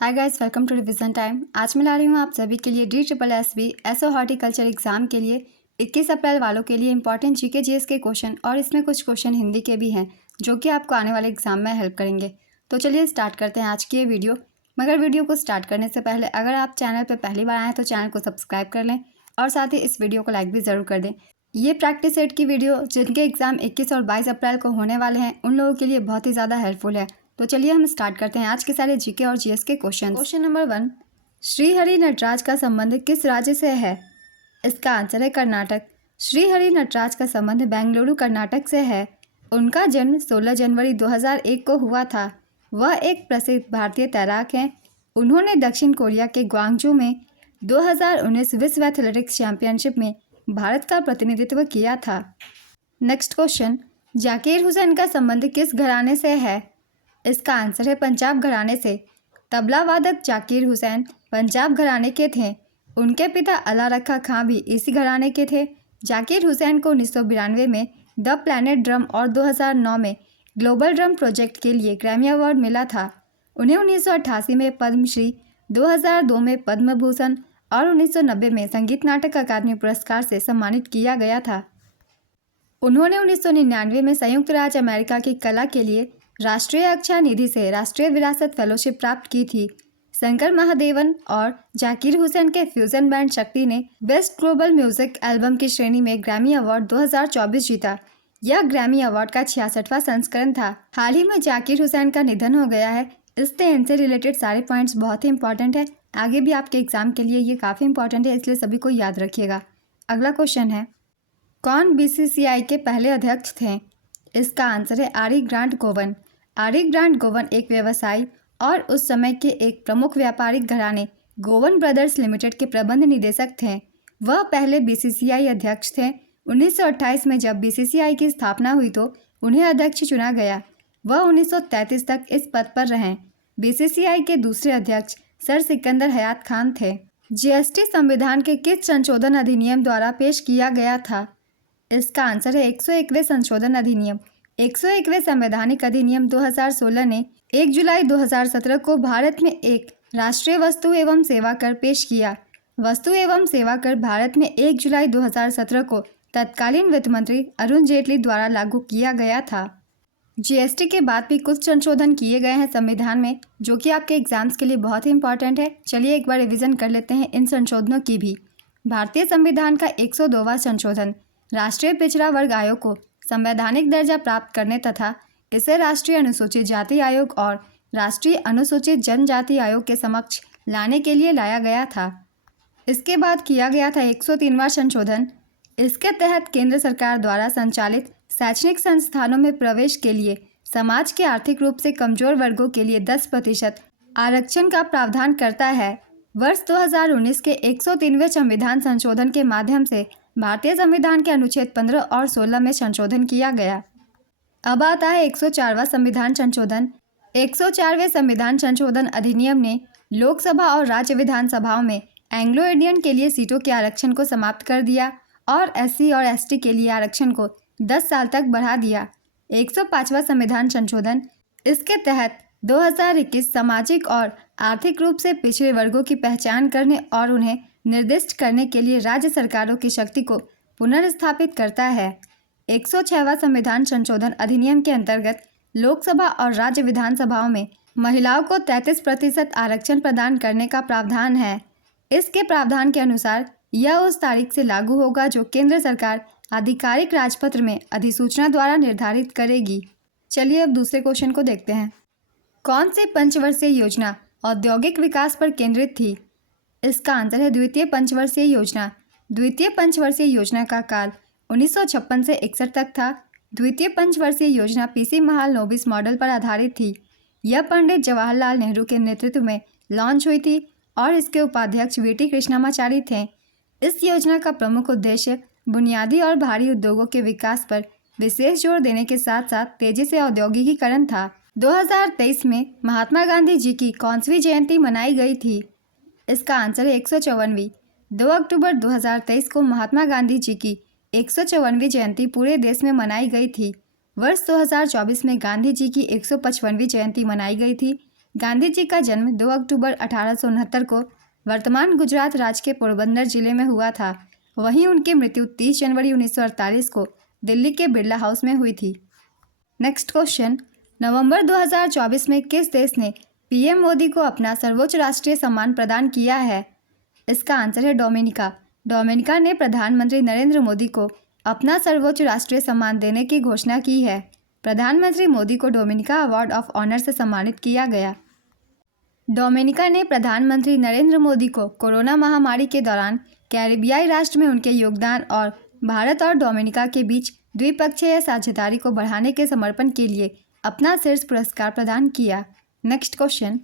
Hi guys, welcome to revision time. आज मैं ला रही हूँ आप सभी के लिए DSSB एसओ हॉर्टिकल्चर एग्जाम के लिए 21 अप्रैल वालों के लिए इंपॉर्टेंट जीके जीएस के क्वेश्चन, और इसमें कुछ क्वेश्चन हिंदी के भी हैं जो कि आपको आने वाले एग्जाम में हेल्प करेंगे। तो चलिए स्टार्ट करते हैं आज की ये वीडियो। मगर वीडियो को स्टार्ट करने से पहले अगर आप चैनल पर पहली बार आएँ तो चैनल को सब्सक्राइब कर लें और साथ ही इस वीडियो को लाइक भी ज़रूर कर दें। ये प्रैक्टिस सेट की वीडियो जिनके एग्जाम 21 और 22 अप्रैल को होने वाले हैं उन लोगों के लिए बहुत ही ज़्यादा हेल्पफुल है। तो चलिए हम स्टार्ट करते हैं आज के सारे जीके और जीएस के question. Question number 1, Srihari Nataraj का संबंध किस राज्य से है? इसका आंसर है कर्नाटक। श्रीहरि नटराज का संबंध बेंगलुरु कर्नाटक से है। उनका जन्म 16 जनवरी 2001 को हुआ था। वह एक प्रसिद्ध भारतीय तैराक हैं। उन्होंने दक्षिण कोरिया के ग्वांगजू में 2019 विश्व एथलेटिक्स चैंपियनशिप में भारत का प्रतिनिधित्व किया था। नेक्स्ट क्वेश्चन, जाकिर हुसैन का संबंध किस घराने से है? इसका आंसर है पंजाब घराने से। तबला वादक जाकिर हुसैन पंजाब घराने के थे। उनके पिता अला रखा खां भी इसी घराने के थे। जाकिर हुसैन को 1992 में द प्लैनेट ड्रम और 2009 में ग्लोबल ड्रम प्रोजेक्ट के लिए ग्रैमी अवार्ड मिला था। उन्हें 1988 में पद्मश्री, 2002 में पद्म भूषण और 1990 में संगीत नाटक अकादमी पुरस्कार से सम्मानित किया गया था। उन्होंने 1999 में संयुक्त राज्य अमेरिका की कला के लिए राष्ट्रीय रक्षा निधि से राष्ट्रीय विरासत फेलोशिप प्राप्त की थी। शंकर महादेवन और जाकिर हुसैन के फ्यूजन बैंड शक्ति ने बेस्ट ग्लोबल म्यूजिक एल्बम की श्रेणी में ग्रैमी अवार्ड 2024 जीता। यह ग्रैमी अवार्ड का 66वां संस्करण था। हाल ही में जाकिर हुसैन का निधन हो गया है, इसलिए इनसे रिलेटेड सारे पॉइंट्स बहुत ही इंपॉर्टेंट है। आगे भी आपके एग्जाम के लिए ये काफ़ी इंपॉर्टेंट है, इसलिए सभी को याद रखिएगा। अगला क्वेश्चन है, कौन BCCI के पहले अध्यक्ष थे? इसका आंसर है आरी ग्रांट गोवन। आरी ग्रांट गोवन एक व्यवसायी और उस समय के एक प्रमुख व्यापारिक घराने गोवन ब्रदर्स लिमिटेड के प्रबंध निदेशक थे। वह पहले BCCI अध्यक्ष थे। 1928 में जब BCCI की स्थापना हुई तो उन्हें अध्यक्ष चुना गया। वह 1933 तक इस पद पर रहे। BCCI के दूसरे अध्यक्ष सर सिकंदर हयात खान थे। GST संविधान के किस संशोधन अधिनियम द्वारा पेश किया गया था? इसका आंसर है 101वें संशोधन अधिनियम। 101वें संवैधानिक अधिनियम 2016 ने 1 जुलाई 2017 को भारत में एक राष्ट्रीय वस्तु एवं सेवा कर पेश किया। वस्तु एवं सेवा कर भारत में 1 जुलाई 2017 को तत्कालीन वित्त मंत्री अरुण जेटली द्वारा लागू किया गया था। GST के बाद भी कुछ संशोधन किए गए हैं संविधान में, जो कि आपके एग्जाम्स के लिए बहुत ही इंपॉर्टेंट है। चलिए एक बार रिवीजन कर लेते हैं इन संशोधनों की भी। भारतीय संविधान का 102वां संशोधन राष्ट्रीय पिछड़ा वर्ग आयोग को संवैधानिक दर्जा प्राप्त करने तथा इसे राष्ट्रीय अनुसूचित जाति आयोग और राष्ट्रीय अनुसूचित जनजाति आयोग के समक्ष लाने के लिए लाया गया था। इसके बाद किया गया था 103वां संशोधन। इसके तहत केंद्र सरकार द्वारा संचालित शैक्षणिक संस्थानों में प्रवेश के लिए समाज के आर्थिक रूप से कमजोर वर्गों के लिए 10% आरक्षण का प्रावधान करता है। वर्ष 2019 के 103वें संविधान संशोधन के माध्यम से भारतीय संविधान के अनुच्छेद 15 और 16 में संशोधन किया गया। अब आता है 104वां संविधान संशोधन। 104वें संविधान संशोधन अधिनियम ने लोकसभा और राज्य विधानसभाओं में एंग्लो इंडियन के लिए सीटों के आरक्षण को समाप्त कर दिया और SC और ST के लिए आरक्षण को 10 साल तक बढ़ा दिया। 105वां संविधान संशोधन, इसके तहत 2021 सामाजिक और आर्थिक रूप से पिछड़े वर्गों की पहचान करने और उन्हें निर्दिष्ट करने के लिए राज्य सरकारों की शक्ति को पुनर्स्थापित करता है। 106वां संविधान संशोधन अधिनियम के अंतर्गत लोकसभा और राज्य विधानसभाओं में महिलाओं को 33% आरक्षण प्रदान करने का प्रावधान है। इसके प्रावधान के अनुसार यह उस तारीख से लागू होगा जो केंद्र सरकार आधिकारिक राजपत्र में अधिसूचना द्वारा निर्धारित करेगी। चलिए अब दूसरे क्वेश्चन को देखते हैं। कौन सी पंचवर्षीय योजना औद्योगिक विकास पर केंद्रित थी? इसका आंसर है द्वितीय पंचवर्षीय योजना। द्वितीय पंचवर्षीय योजना का काल 1956 से 61 तक था। द्वितीय पंचवर्षीय योजना PC महाल नोबिस मॉडल पर आधारित थी। यह पंडित जवाहरलाल नेहरू के नेतृत्व में लॉन्च हुई थी और इसके उपाध्यक्ष VT कृष्णमाचारी थे। इस योजना का प्रमुख उद्देश्य बुनियादी और भारी उद्योगों के विकास पर विशेष जोर देने के साथ साथ तेजी से औद्योगिकीकरण था। 2023 में महात्मा गांधी जी की कौनसवीं जयंती मनाई गई थी? इसका आंसर है 154वीं। 2 अक्टूबर 2023 को महात्मा गांधी जी की 154वीं जयंती पूरे देश में मनाई गई थी। वर्ष 2024 में गांधी जी की 155वीं जयंती मनाई गई थी, गांधी जी का जन्म 2 अक्टूबर 1869 को वर्तमान गुजरात राज्य के पोरबंदर जिले में हुआ था। वहीं उनकी मृत्यु 30 जनवरी 1948 को दिल्ली के बिरला हाउस में हुई थी। नेक्स्ट क्वेश्चन, नवंबर 2024 में किस देश ने पीएम मोदी को अपना सर्वोच्च राष्ट्रीय सम्मान प्रदान किया है? इसका आंसर है डोमिनिका। डोमिनिका ने प्रधानमंत्री नरेंद्र मोदी को अपना सर्वोच्च राष्ट्रीय सम्मान देने की घोषणा की है। प्रधानमंत्री मोदी को डोमिनिका अवार्ड ऑफ ऑनर से सम्मानित किया गया। डोमिनिका ने प्रधानमंत्री नरेंद्र मोदी को कोरोना महामारी के दौरान कैरिबियाई राष्ट्र में उनके योगदान और भारत और डोमिनिका के बीच द्विपक्षीय साझेदारी को बढ़ाने के समर्पण के लिए अपना शीर्ष पुरस्कार प्रदान किया। नेक्स्ट क्वेश्चन,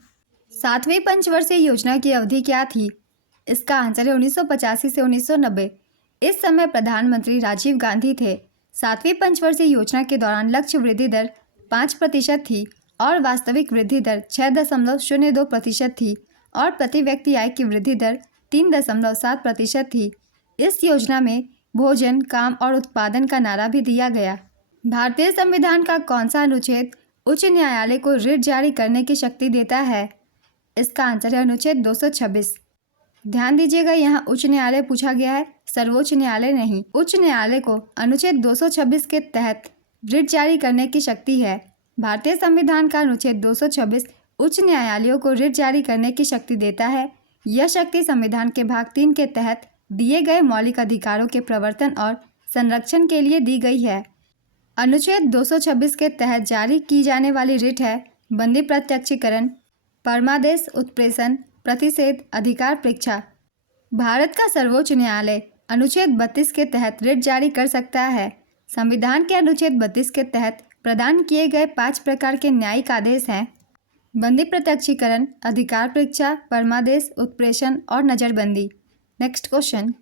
7वीं पंचवर्षीय योजना की अवधि क्या थी? इसका आंसर है 1985 से 1990। इस समय प्रधानमंत्री राजीव गांधी थे। 7वीं पंचवर्षीय योजना के दौरान लक्ष्य वृद्धि दर 5% थी और वास्तविक वृद्धि दर 6.02% थी और प्रति व्यक्ति आय की वृद्धि दर 3.7% थी। इस योजना में भोजन, काम और उत्पादन का नारा भी दिया गया। भारतीय संविधान का कौन सा अनुच्छेद उच्च न्यायालय को रिट जारी करने की शक्ति देता है? इसका आंसर है अनुच्छेद 226। ध्यान दीजिएगा, यहाँ उच्च न्यायालय पूछा गया है, सर्वोच्च न्यायालय नहीं। उच्च न्यायालय को अनुच्छेद 226 के तहत रिट जारी करने की शक्ति है। भारतीय संविधान का अनुच्छेद 226 उच्च न्यायालयों को रिट जारी करने की शक्ति देता है। यह शक्ति संविधान के भाग 3 के तहत दिए गए मौलिक अधिकारों के प्रवर्तन और संरक्षण के लिए दी गई है। अनुच्छेद 226 के तहत जारी की जाने वाली रिट है बंदी प्रत्यक्षीकरण, परमादेश, उत्प्रेषण, प्रतिषेध, अधिकार परीक्षा। भारत का सर्वोच्च न्यायालय अनुच्छेद 32 के तहत रिट जारी कर सकता है। संविधान के अनुच्छेद 32 के तहत प्रदान किए गए 5 प्रकार के न्यायिक आदेश हैं: बंदी प्रत्यक्षीकरण, अधिकार परीक्षा, परमादेश, उत्प्रेषण और नज़रबंदी। नेक्स्ट क्वेश्चन,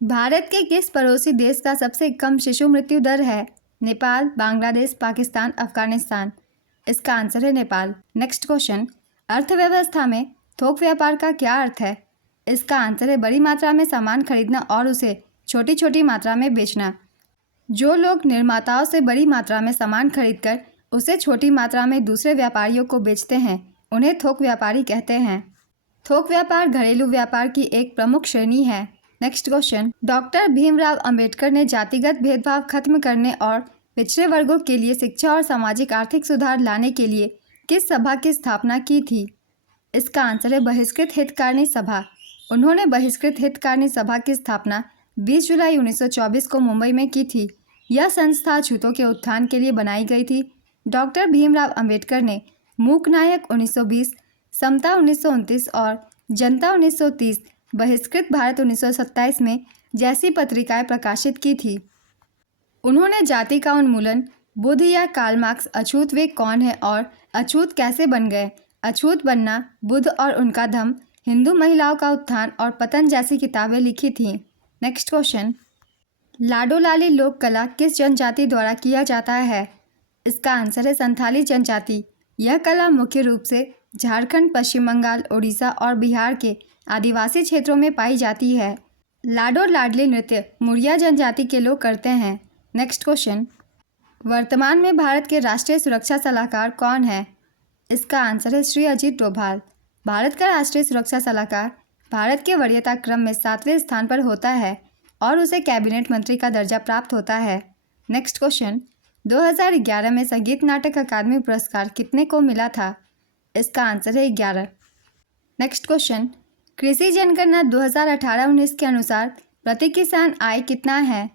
भारत के किस पड़ोसी देश का सबसे कम शिशु मृत्यु दर है? नेपाल, बांग्लादेश, पाकिस्तान, अफगानिस्तान। इसका आंसर है नेपाल। नेक्स्ट क्वेश्चन, अर्थव्यवस्था में थोक व्यापार का क्या अर्थ है? इसका आंसर है बड़ी मात्रा में सामान खरीदना और उसे छोटी छोटी मात्रा में बेचना। जो लोग निर्माताओं से बड़ी मात्रा में सामान खरीदकर उसे छोटी मात्रा में दूसरे व्यापारियों को बेचते हैं, उन्हें थोक व्यापारी कहते हैं। थोक व्यापार घरेलू व्यापार की एक प्रमुख श्रेणी है। Next question, doctor Bhimrao Ambedkar ने जातिगत भेदभाव खत्म करने और पिछड़े वर्गों के लिए शिक्षा और सामाजिक आर्थिक सुधार लाने के लिए किस सभा की स्थापना की थी? इसका आंसर है बहिष्कृत हितकारिणी सभा। उन्होंने बहिष्कृत हितकारिणी सभा की स्थापना 20 जुलाई 1924 को मुंबई में की थी। यह संस्था छूतों के उत्थान के लिए बनाई गई थी। डॉक्टर भीमराव अंबेडकर ने मूक नायक 1920, समता 1929 और जनता 1930, बहिष्कृत भारत 1927 में जैसी पत्रिकाएं प्रकाशित की थी। उन्होंने जाति का उन्मूलन, बुद्ध या कार्ल मार्क्स, अछूत वे कौन है और अछूत कैसे बन गए, अछूत बनना, बुद्ध और उनका धम्म, हिंदू महिलाओं का उत्थान और पतन जैसी किताबें लिखी थीं। नेक्स्ट क्वेश्चन, लाडो लाली लोक कला किस जनजाति द्वारा किया जाता है? इसका आंसर है संथाली जनजाति। यह कला मुख्य रूप से झारखंड, पश्चिम बंगाल, उड़ीसा और बिहार के आदिवासी क्षेत्रों में पाई जाती है। लाडो लाडली नृत्य मुड़िया जनजाति के लोग करते हैं। नेक्स्ट क्वेश्चन, वर्तमान में भारत के राष्ट्रीय सुरक्षा सलाहकार कौन है? इसका आंसर है श्री अजीत डोभाल। भारत का राष्ट्रीय सुरक्षा सलाहकार भारत के वरीयता क्रम में 7वें स्थान पर होता है और उसे कैबिनेट मंत्री का दर्जा प्राप्त होता है। नेक्स्ट क्वेश्चन, 2011 में संगीत नाटक अकादमी पुरस्कार कितने को मिला था? इसका आंसर है 11। नेक्स्ट क्वेश्चन, कृषि जनगणना 2018-19 के अनुसार प्रति किसान आय कितना है?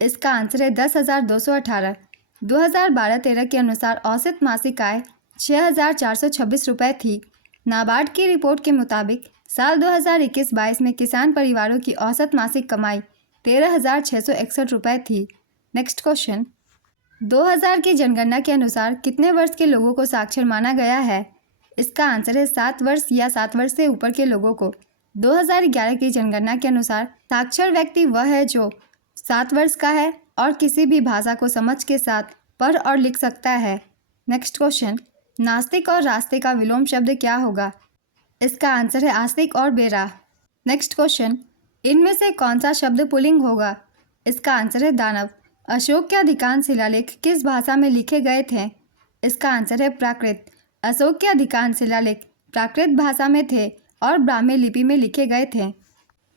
इसका आंसर है 10,218। 2012-13 के अनुसार औसत मासिक आय 6,426 रुपये थी। नाबार्ड की रिपोर्ट के मुताबिक साल 2021-22 में किसान परिवारों की औसत मासिक कमाई 13,661 रुपये थी। नेक्स्ट क्वेश्चन, 2000 की जनगणना के अनुसार कितने वर्ष के लोगों को साक्षर माना गया है? इसका आंसर है 7 वर्ष या 7 वर्ष से ऊपर के लोगों को। 2011 की जनगणना के अनुसार साक्षर व्यक्ति वह है जो 7 वर्ष का है और किसी भी भाषा को समझ के साथ पढ़ और लिख सकता है। नेक्स्ट क्वेश्चन, नास्तिक और रास्ते का विलोम शब्द क्या होगा? इसका आंसर है आस्तिक और बेराह। नेक्स्ट क्वेश्चन, इनमें से कौन सा शब्द पुल्लिंग होगा? इसका आंसर है दानव। अशोक के अधिकांश शिलालेख किस भाषा में लिखे गए थे? इसका आंसर है प्राकृत। अशोक के अधिकांश शिलालेख प्राकृत भाषा में थे और ब्राह्मी लिपि में लिखे गए थे।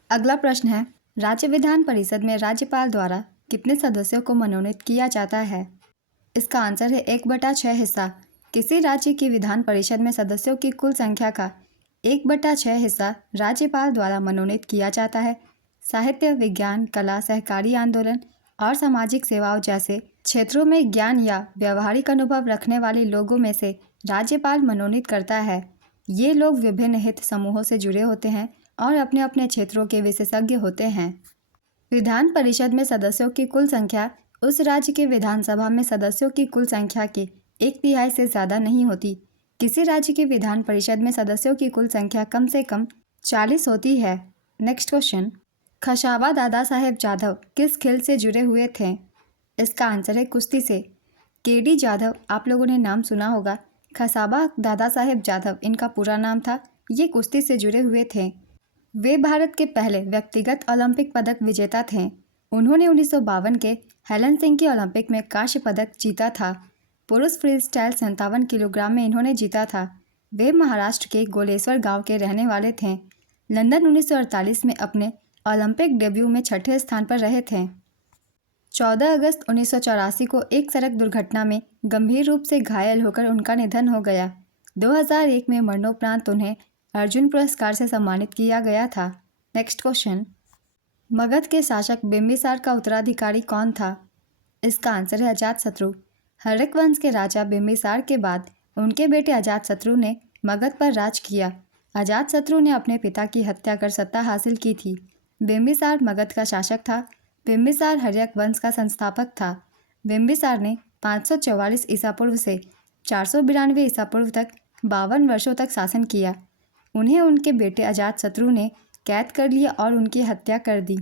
अगला प्रश्न है, राज्य विधान परिषद में राज्यपाल द्वारा कितने सदस्यों को मनोनीत किया जाता है? इसका आंसर है 1/6 हिस्सा। किसी राज्य की विधान परिषद में सदस्यों की कुल संख्या का 1/6 हिस्सा राज्यपाल द्वारा मनोनीत किया जाता है। साहित्य, विज्ञान, कला, सहकारी आंदोलन और सामाजिक सेवाओं जैसे क्षेत्रों में ज्ञान या व्यवहारिक अनुभव रखने वाले लोगों में से राज्यपाल मनोनीत करता है। ये लोग विभिन्न हित समूहों से जुड़े होते हैं और अपने अपने क्षेत्रों के विशेषज्ञ होते हैं। विधान परिषद में सदस्यों की कुल संख्या उस राज्य के विधानसभा में सदस्यों की कुल संख्या के 1/3 से ज़्यादा नहीं होती। किसी राज्य की विधान परिषद में सदस्यों की कुल संख्या कम से कम 40 होती है। नेक्स्ट क्वेश्चन, खशाबा दादा साहेब जाधव किस खेल से जुड़े हुए थे? इसका आंसर है कुश्ती से। केडी जाधव, आप लोगों ने नाम सुना होगा। खशाबा दादा साहेब जाधव इनका पूरा नाम था। ये कुश्ती से जुड़े हुए थे। वे भारत के पहले व्यक्तिगत ओलंपिक पदक विजेता थे। उन्होंने 1952 के हेलन सिंह की ओलंपिक में कांस्य पदक जीता था। पुरुष फ्री स्टाइल 57 किलोग्राम में इन्होंने जीता था। वे महाराष्ट्र के गोलेश्वर गांव के रहने वाले थे। लंदन 1948 में अपने ओलंपिक डेब्यू में 6ठे स्थान पर रहे थे। 14 अगस्त 1984 को एक सड़क दुर्घटना में गंभीर रूप से घायल होकर उनका निधन हो गया। 2001 में मरणोपरांत उन्हें अर्जुन पुरस्कार से सम्मानित किया गया था। नेक्स्ट क्वेश्चन, मगध के शासक बिंबिसार का उत्तराधिकारी कौन था? इसका आंसर है अजातशत्रु। हर्यक वंश के राजा बिंबिसार के बाद उनके बेटे अजातशत्रु ने मगध पर राज किया। अजातशत्रु ने अपने पिता की हत्या कर सत्ता हासिल की थी। बिंबिसार मगध का शासक था। बिंबिसार हर्यक वंश का संस्थापक था। बिंबिसार ने 544 ईसा पूर्व से 492 ईसा पूर्व तक 52 वर्षों तक शासन किया। उन्हें उनके बेटे अजातशत्रु ने कैद कर लिया और उनकी हत्या कर दी।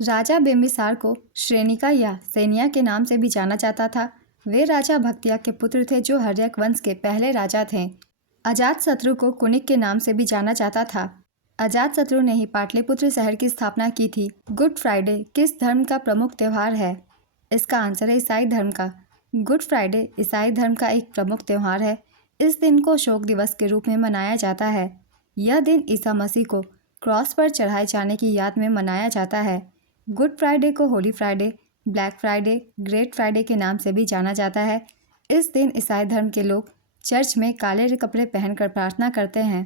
राजा बिंबिसार को श्रेनिका या सैनिया के नाम से भी जाना जाता था। वे राजा भक्तिया के पुत्र थे जो हर्यक वंश के पहले राजा थे। अजातशत्रु को कुनिक के नाम से भी जाना जाता था। अजातशत्रु ने ही पाटलिपुत्र शहर की स्थापना की थी। गुड फ्राइडे किस धर्म का प्रमुख त्यौहार है? इसका आंसर है ईसाई धर्म का। गुड फ्राइडे ईसाई धर्म का एक प्रमुख त्यौहार है। इस दिन को शोक दिवस के रूप में मनाया जाता है। यह दिन ईसा मसीह को क्रॉस पर चढ़ाए जाने की याद में मनाया जाता है। गुड फ्राइडे को Holi Friday, black Friday, great Friday के नाम से भी जाना जाता है। इस दिन ईसाई धर्म के लोग चर्च में काले कपड़े पहनकर प्रार्थना करते हैं।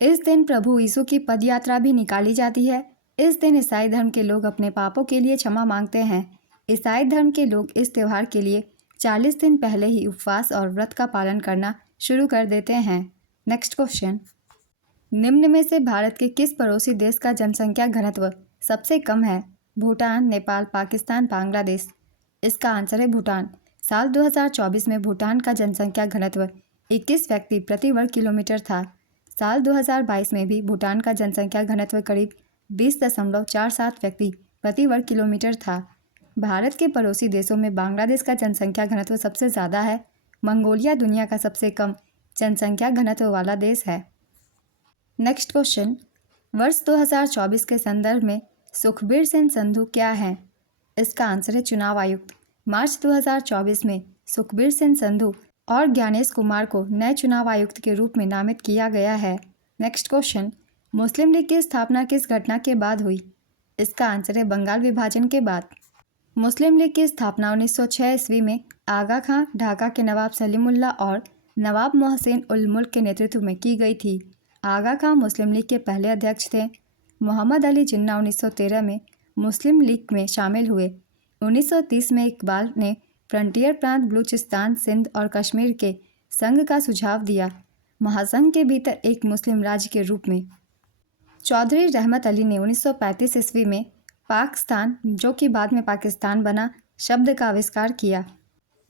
इस दिन प्रभु यीशु की पदयात्रा भी निकाली जाती है। इस दिन ईसाई धर्म के लोग अपने पापों के लिए क्षमा मांगते हैं। ईसाई धर्म के लोग इस त्यौहार के लिए 40 दिन पहले ही उपवास और व्रत का पालन करना शुरू कर देते हैं। नेक्स्ट क्वेश्चन, निम्न में से भारत के किस पड़ोसी देश का जनसंख्या घनत्व सबसे कम है? भूटान, नेपाल, पाकिस्तान, बांग्लादेश। इसका आंसर है भूटान। साल 2024 में भूटान का जनसंख्या घनत्व 21 व्यक्ति प्रति वर्ग किलोमीटर था। साल 2022 में भी भूटान का जनसंख्या घनत्व करीब 20.47 व्यक्ति प्रति वर्ग किलोमीटर था। भारत के पड़ोसी देशों में बांग्लादेश का जनसंख्या घनत्व सबसे ज़्यादा है। मंगोलिया दुनिया का सबसे कम जनसंख्या घनत्व वाला देश है। नेक्स्ट क्वेश्चन, वर्ष 2024 के संदर्भ में सुखबीर सिंह संधू क्या है? इसका आंसर है चुनाव आयुक्त। मार्च 2024 में सुखबीर सिंह संधू और ज्ञानेश कुमार को नए चुनाव आयुक्त के रूप में नामित किया गया है। नेक्स्ट क्वेश्चन, मुस्लिम लीग की स्थापना किस घटना के बाद हुई? इसका आंसर है बंगाल विभाजन के बाद। मुस्लिम लीग की स्थापना 1906 ईस्वी में आगा खां, ढाका के नवाब सलीमुल्लाह और नवाब मोहसिन उल मुल्क के नेतृत्व में की गई थी। आगा खां मुस्लिम लीग के पहले अध्यक्ष थे। मोहम्मद अली जिन्ना 1913 में मुस्लिम लीग में शामिल हुए। 1930 में इकबाल ने फ्रंटियर प्रांत बलूचिस्तान, सिंध और कश्मीर के संघ का सुझाव दिया, महासंघ के भीतर एक मुस्लिम राज्य के रूप में। चौधरी रहमत अली ने 1935 ईस्वी में पाकिस्तान, जो कि बाद में पाकिस्तान बना, शब्द का आविष्कार किया।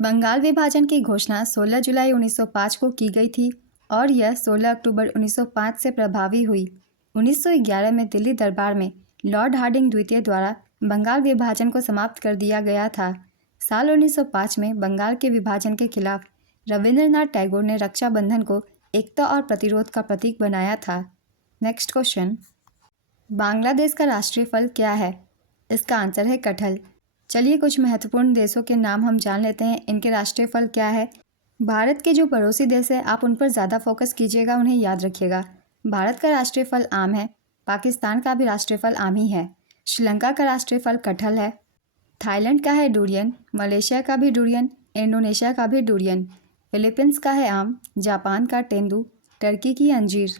बंगाल विभाजन की घोषणा 16 जुलाई 1905 को की गई थी और यह 16 अक्टूबर 1905 से प्रभावी हुई। 1911 में दिल्ली दरबार में लॉर्ड हार्डिंग द्वितीय द्वारा बंगाल विभाजन को समाप्त कर दिया गया था। साल 1905 में बंगाल के विभाजन के खिलाफ रविंद्रनाथ टैगोर ने रक्षाबंधन को एकता और प्रतिरोध का प्रतीक बनाया था। नेक्स्ट क्वेश्चन, बांग्लादेश का राष्ट्रीय फल क्या है? इसका आंसर है कटहल। चलिए कुछ महत्वपूर्ण देशों के नाम हम जान लेते हैं, इनके राष्ट्रीय फल क्या है। भारत के जो पड़ोसी देश है आप उन पर ज़्यादा फोकस कीजिएगा, उन्हें याद रखिएगा। भारत का राष्ट्रीय फल आम है। पाकिस्तान का भी राष्ट्रीय फल आम ही है। श्रीलंका का राष्ट्रीय फल कटहल है। थाईलैंड का है डुरियन। मलेशिया का भी डुरियन। इंडोनेशिया का भी डुरियन। फिलीपींस का है आम। जापान का तेंदू। टर्की की अंजीर।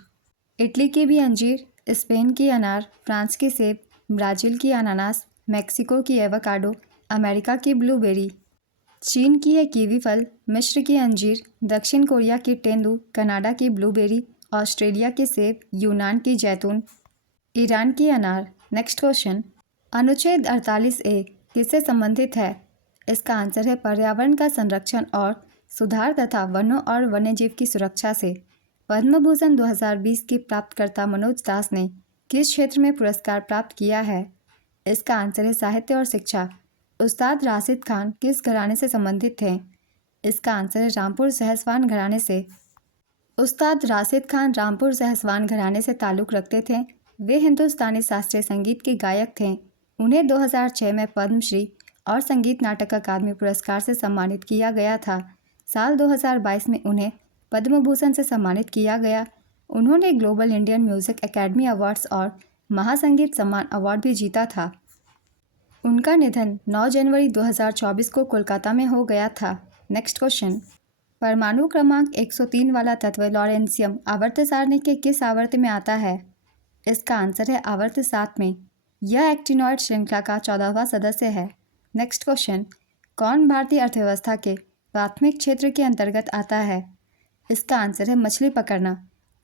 इटली की भी अंजीर। स्पेन की अनार। फ्रांस की सेब। ब्राज़ील की अनानास। मैक्सिको की एवोकाडो। अमेरिका की ब्लूबेरी। चीन की है कीवी फल। मिस्र की अंजीर। दक्षिण कोरिया की तेंदू। कनाडा की ब्लूबेरी। ऑस्ट्रेलिया की सेब। यूनान की जैतून। ईरान की अनार। नेक्स्ट क्वेश्चन, अनुच्छेद 48A किससे संबंधित है? इसका आंसर है पर्यावरण का संरक्षण और सुधार तथा वनों और वन्यजीव की सुरक्षा से। पद्म भूषण 2020 की प्राप्तकर्ता मनोज दास ने किस क्षेत्र में पुरस्कार प्राप्त किया है? इसका आंसर है साहित्य और शिक्षा। उस्ताद राशिद खान किस घराने से संबंधित थे? इसका आंसर है रामपुर सहसवान घराने से। उस्ताद राशिद खान रामपुर सहसवान घराने से ताल्लुक़ रखते थे। वे हिंदुस्तानी शास्त्रीय संगीत के गायक थे। उन्हें 2006 में पद्मश्री और संगीत नाटक अकादमी पुरस्कार से सम्मानित किया गया था। साल 2022 में उन्हें पद्म भूषण से सम्मानित किया गया। उन्होंने global Indian music academy awards और महासंगीत सम्मान अवार्ड भी जीता था। उनका निधन 9 जनवरी 2024 को कोलकाता में हो गया था। नेक्स्ट क्वेश्चन, परमाणु क्रमांक 103 वाला तत्व लॉरेंशियम आवर्त सारणी के किस आवर्त में आता है? इसका आंसर है आवर्त 7 में। यह एक्टिनॉइड श्रृंखला का 14वां सदस्य है। नेक्स्ट क्वेश्चन, कौन भारतीय अर्थव्यवस्था के प्राथमिक क्षेत्र के अंतर्गत आता है? इसका आंसर है मछली पकड़ना।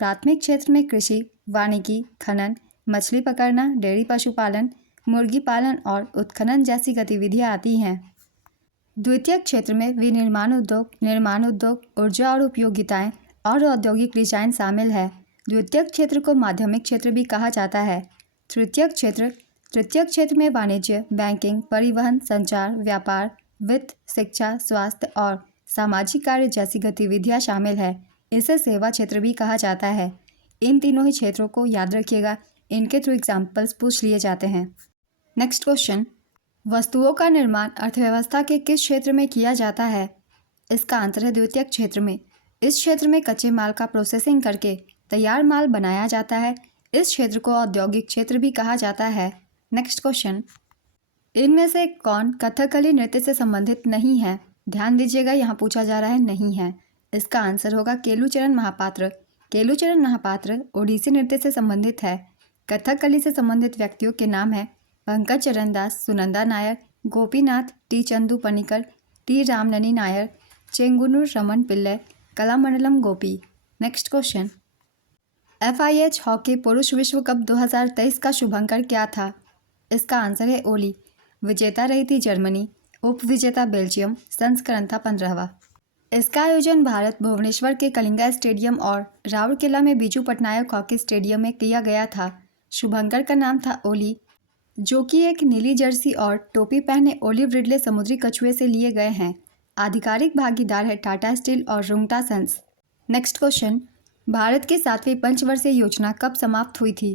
प्राथमिक क्षेत्र में कृषि, वानिकी, खनन, मछली पकड़ना, डेयरी पशुपालन, मुर्गी पालन और उत्खनन जैसी गतिविधियां आती हैं। द्वितीयक क्षेत्र में विनिर्माण उद्योग, ऊर्जा और उपयोगिताएं और औद्योगिक डिजाइन शामिल है। द्वितीयक क्षेत्र को माध्यमिक क्षेत्र भी कहा जाता है। तृतीयक क्षेत्र में वाणिज्य, बैंकिंग, परिवहन, संचार, व्यापार, वित्त, शिक्षा, स्वास्थ्य और सामाजिक कार्य जैसी गतिविधियां शामिल है। इसे सेवा क्षेत्र भी कहा जाता है। इन तीनों ही क्षेत्रों को याद रखिएगा, इनके थ्रू एग्जाम्पल्स पूछ लिए जाते हैं। नेक्स्ट क्वेश्चन, वस्तुओं का निर्माण अर्थव्यवस्था के किस क्षेत्र में किया जाता है? इसका आंसर है द्वितीयक क्षेत्र में। इस क्षेत्र में कच्चे माल का प्रोसेसिंग करके तैयार माल बनाया जाता है। इस क्षेत्र को औद्योगिक क्षेत्र भी कहा जाता है। नेक्स्ट क्वेश्चन, इनमें से कौन कथकली नृत्य से संबंधित नहीं है? ध्यान दीजिएगा, यहाँ पूछा जा रहा है नहीं है। इसका आंसर होगा केलुचरण महापात्र। केलुचरण महापात्र ओडिसी नृत्य से संबंधित है। कथकली से संबंधित व्यक्तियों के नाम है पंकज चरण दास, सुनंदा नायर, गोपीनाथ, टी चंदू पनिकर, टी रामननी नायर, चेंगुनूर रमन पिल्ले, कलामंडलम गोपी। नेक्स्ट क्वेश्चन, FIH हॉकी पुरुष विश्व कप 2023 का शुभंकर क्या था? इसका आंसर है ओली। विजेता रही थी जर्मनी, उप विजेता बेल्जियम, संस्करण था 15वां। इसका आयोजन भारत भुवनेश्वर के कलिंगा स्टेडियम और राउरकेला में बीजू पटनायक हॉकी स्टेडियम में किया गया था। शुभंकर का नाम था ओली, जो कि एक नीली जर्सी और टोपी पहने ओलिव रिडले समुद्री कछुए से लिए गए हैं। आधिकारिक भागीदार है टाटा स्टील और Rungta sons. Next question, Bharat की 7वीं पंचवर्षीय योजना कब समाप्त हुई थी?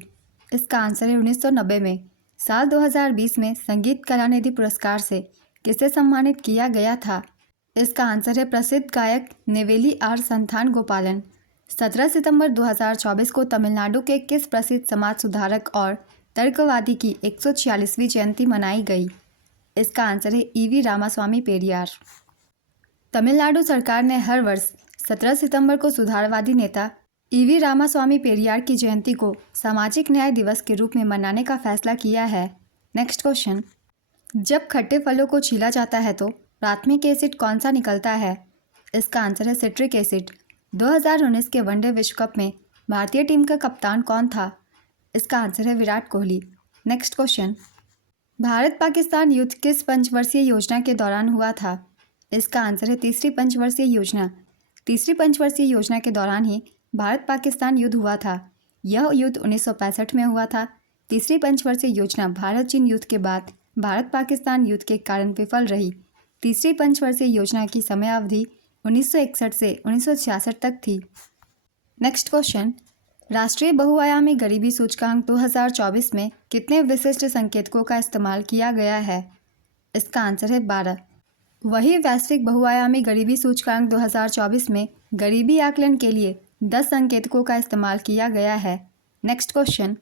इसका आंसर है 1990 में। साल 2020 में संगीत कलानिधि पुरस्कार से किसे सम्मानित किया गया था? इसका आंसर है प्रसिद्ध गायक नेवेली आर संथान गोपालन। 17 सितंबर 2024 को तमिलनाडु के किस प्रसिद्ध समाज सुधारक और तर्कवादी की 146वीं जयंती मनाई गई? इसका आंसर है EV रामास्वामी पेरियार। तमिलनाडु सरकार ने हर वर्ष 17 सितंबर को सुधारवादी नेता EV रामास्वामी पेरियार की जयंती को सामाजिक न्याय दिवस के रूप में मनाने का फैसला किया है। नेक्स्ट क्वेश्चन, जब खट्टे फलों को छीला जाता है तो प्राथमिक एसिड कौन सा निकलता है? इसका आंसर है सिट्रिक एसिड। 2019 के वनडे विश्व कप में भारतीय टीम का कप्तान कौन था? इसका आंसर है विराट कोहली। नेक्स्ट क्वेश्चन, भारत पाकिस्तान युद्ध किस पंचवर्षीय योजना के दौरान हुआ था? इसका आंसर है तीसरी पंचवर्षीय योजना। तीसरी पंचवर्षीय योजना के दौरान ही भारत पाकिस्तान युद्ध हुआ था। यह युद्ध 1965 में हुआ था। तीसरी पंचवर्षीय योजना भारत चीन युद्ध के बाद भारत पाकिस्तान युद्ध के कारण विफल रही। तीसरी पंचवर्षीय योजना की समयावधि 1961 से 1966 तक थी। नेक्स्ट क्वेश्चन, राष्ट्रीय बहुआयामी गरीबी सूचकांक 2024 में कितने विशिष्ट संकेतकों का इस्तेमाल किया गया है? इसका आंसर है 12। वही वैश्विक बहुआयामी गरीबी सूचकांक 2024 में गरीबी आकलन के लिए 10 संकेतकों का इस्तेमाल किया गया है। नेक्स्ट क्वेश्चन,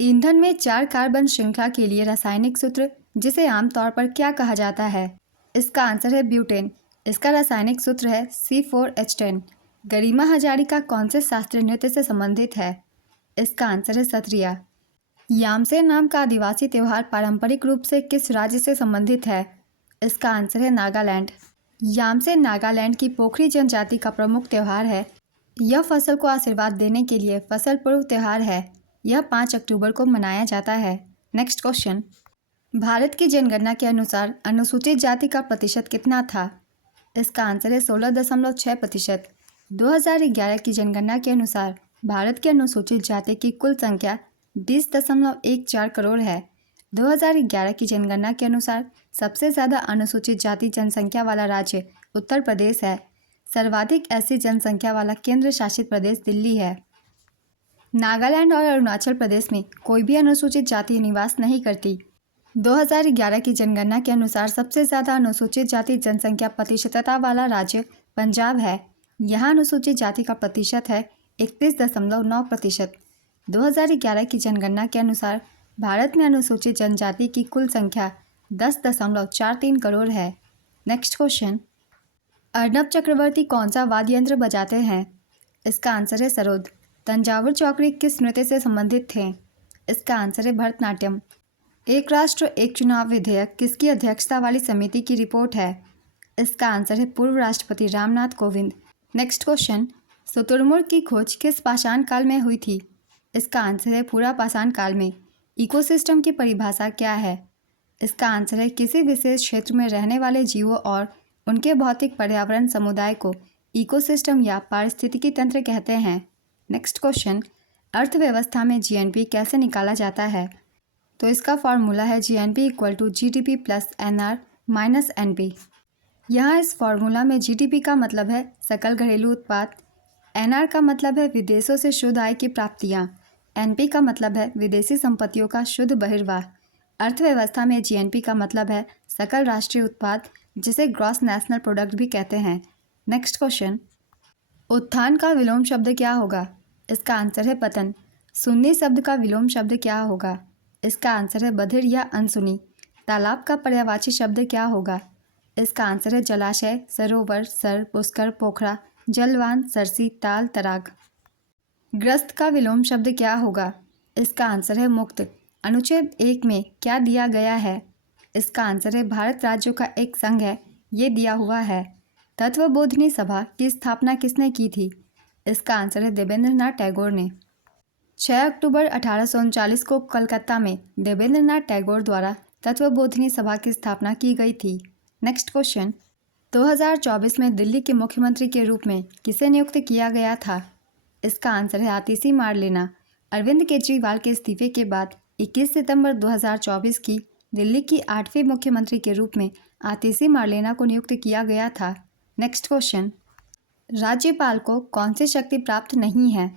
ईंधन में 4 कार्बन श्रृंखला के लिए रासायनिक सूत्र जिसे आमतौर पर क्या कहा जाता है? इसका आंसर है ब्यूटेन। इसका रासायनिक सूत्र है C4H10। गरिमा हजारिका कौन से शास्त्रीय नृत्य से संबंधित है? इसका आंसर है सत्रिया। यामसे नाम का आदिवासी त्यौहार पारंपरिक रूप से किस राज्य से संबंधित है? इसका आंसर है नागालैंड। यामसे नागालैंड की पोखरी जनजाति का प्रमुख त्यौहार है। यह फसल को आशीर्वाद देने के लिए फसल पूर्व त्यौहार है। यह 5 अक्टूबर को मनाया जाता है। नेक्स्ट क्वेश्चन, भारत की जनगणना के अनुसार अनुसूचित जाति का प्रतिशत कितना था? इसका आंसर है 16.6%। 2011 की जनगणना के अनुसार भारत की अनुसूचित जाति की कुल संख्या 20.14 करोड़ है। 2011 की जनगणना के अनुसार सबसे ज़्यादा अनुसूचित जाति जनसंख्या वाला राज्य उत्तर प्रदेश है। सर्वाधिक ऐसी जनसंख्या वाला केंद्र शासित प्रदेश दिल्ली है। नागालैंड और अरुणाचल प्रदेश में कोई भी अनुसूचित जाति निवास नहीं करती। 2011 की जनगणना के अनुसार सबसे ज़्यादा अनुसूचित जाति जनसंख्या प्रतिशतता वाला राज्य पंजाब है। यहाँ अनुसूचित जाति का प्रतिशत है 31.9%। 2011 की जनगणना के अनुसार भारत में अनुसूचित जनजाति की कुल संख्या 10.43 करोड़ है। नेक्स्ट क्वेश्चन, अर्नब चक्रवर्ती कौन सा वाद्य यंत्र बजाते हैं? इसका आंसर है सरोद। तंजावुर चौकड़ी किस नृत्य से संबंधित थे? इसका आंसर है भरतनाट्यम। एक राष्ट्र एक चुनाव विधेयक किसकी अध्यक्षता वाली समिति की रिपोर्ट है? इसका आंसर है पूर्व राष्ट्रपति रामनाथ कोविंद। नेक्स्ट क्वेश्चन, शुतुरमुर्ग की खोज किस पाषाण काल में हुई थी? इसका आंसर है पूरा पाषाण काल में। इकोसिस्टम की परिभाषा क्या है? इसका आंसर है किसी विशेष क्षेत्र में रहने वाले जीवों और उनके भौतिक पर्यावरण समुदाय को इकोसिस्टम या पारिस्थितिकी तंत्र कहते हैं। नेक्स्ट क्वेश्चन, अर्थव्यवस्था में जीएनपी कैसे निकाला जाता है? तो इसका फॉर्मूला है GNP = GDP + NR - NP। यहाँ इस फॉर्मूला में GDP का मतलब है सकल घरेलू उत्पाद, NR का मतलब है विदेशों से शुद्ध आय की प्राप्तियाँ, NP का मतलब है विदेशी संपत्तियों का शुद्ध बहिर्वाह। अर्थव्यवस्था में GNP का मतलब है सकल राष्ट्रीय उत्पाद, जिसे ग्रॉस नेशनल प्रोडक्ट भी कहते हैं। नेक्स्ट क्वेश्चन, उत्थान का विलोम शब्द क्या होगा? इसका आंसर है पतन। सुन्नी शब्द का विलोम शब्द क्या होगा? इसका आंसर है बधिर या अनसुनी। तालाब का पर्यायवाची शब्द क्या होगा? इसका आंसर है जलाशय, सरोवर, सर, पुष्कर, पोखरा, जलवान, सरसी, ताल, तराग। ग्रस्त का विलोम शब्द क्या होगा? इसका आंसर है मुक्त। अनुच्छेद 1 में क्या दिया गया है? इसका आंसर है भारत राज्यों का एक संघ है, ये दिया हुआ है। तत्वबोधिनी सभा की स्थापना किसने की थी? इसका आंसर है देवेंद्रनाथ टैगोर ने। 6 अक्टूबर 1839 को कलकत्ता में देवेंद्रनाथ टैगोर द्वारा तत्वबोधिनी सभा की स्थापना की गई थी। नेक्स्ट क्वेश्चन, 2024 में दिल्ली के मुख्यमंत्री के रूप में किसे नियुक्त किया गया था? इसका आंसर है आतिशी मार्लेना। अरविंद केजरीवाल के इस्तीफे के बाद 21 सितंबर 2024 की दिल्ली की 8वीं मुख्यमंत्री के रूप में आतिशी मार्लेना को नियुक्त किया गया था। नेक्स्ट क्वेश्चन, राज्यपाल को कौन सी शक्ति प्राप्त नहीं है?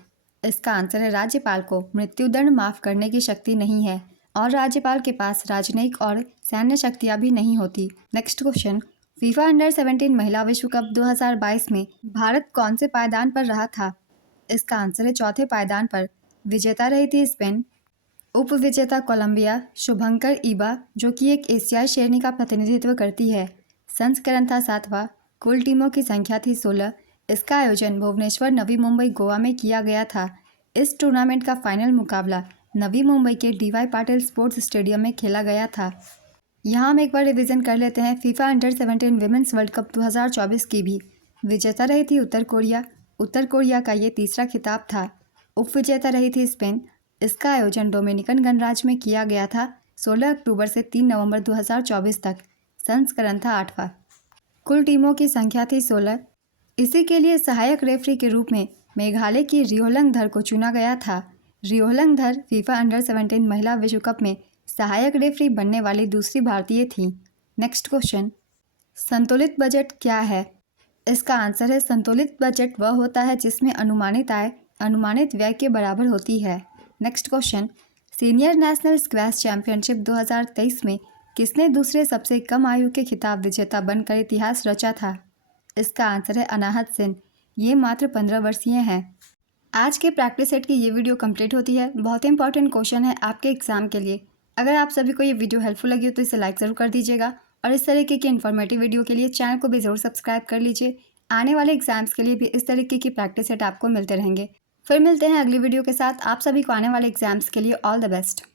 इसका आंसर है राज्यपाल को मृत्युदंड माफ़ करने की शक्ति नहीं है और राज्यपाल के पास राजनयिक और सैन्य शक्तियाँ भी नहीं होती। नेक्स्ट क्वेश्चन, फीफा अंडर-17 महिला विश्व कप 2022 में भारत कौन से पायदान पर रहा था? इसका आंसर है चौथे पायदान पर। विजेता रही थी स्पेन। उप विजेता कोलंबिया। शुभंकर ईबा, जो कि एक एशियाई श्रेणी का प्रतिनिधित्व करती है। संस्करण था 7वां। कुल टीमों की संख्या थी 16। इसका आयोजन भुवनेश्वर, नवी मुंबई, गोवा में किया गया था। इस टूर्नामेंट का फाइनल मुकाबला नवी मुंबई के DY पाटिल स्पोर्ट्स स्टेडियम में खेला गया था। यहाँ हम एक बार रिवीजन कर लेते हैं FIFA under-17 women's world cup 2024 की भी। विजेता रही थी उत्तर कोरिया। उत्तर कोरिया का ये तीसरा खिताब था। उप विजेता रही थी स्पेन। इसका आयोजन डोमिनिकन गणराज्य में किया गया था 16 अक्टूबर से 3 नवंबर 2024 तक। संस्करण था 8वां। कुल टीमों की संख्या थी 16। इसी के लिए सहायक रेफरी के रूप में मेघालय की रियोलंग धर को चुना गया था। रियोलंग धर फीफा अंडर-17 महिला विश्व कप में सहायक रेफरी बनने वाली दूसरी भारतीय थी। नेक्स्ट क्वेश्चन, संतुलित बजट क्या है? इसका आंसर है संतुलित बजट वह होता है जिसमें अनुमानित आय अनुमानित व्यय के बराबर होती है। Next question, senior national squash championship 2023 में किसने दूसरे सबसे कम आयु के खिताब विजेता बनकर इतिहास रचा था? इसका आंसर है अनाहत सिंह। ये मात्र 15 वर्षीय हैं। आज के प्रैक्टिस सेट की ये वीडियो कंप्लीट होती है। बहुत ही इंपॉर्टेंट क्वेश्चन है आपके एग्जाम के लिए। अगर आप सभी को ये वीडियो हेल्पफुल लगी हो तो इसे लाइक ज़रूर कर दीजिएगा और इस तरीके की इन्फॉर्मेटिव वीडियो के लिए चैनल को भी ज़रूर सब्सक्राइब कर लीजिए। आने वाले एग्जाम्स के लिए भी इस तरीके की प्रैक्टिस सेट आपको मिलते रहेंगे। फिर मिलते हैं अगली वीडियो के साथ। आप सभी को आने वाले एग्जाम्स के लिए ऑल द बेस्ट।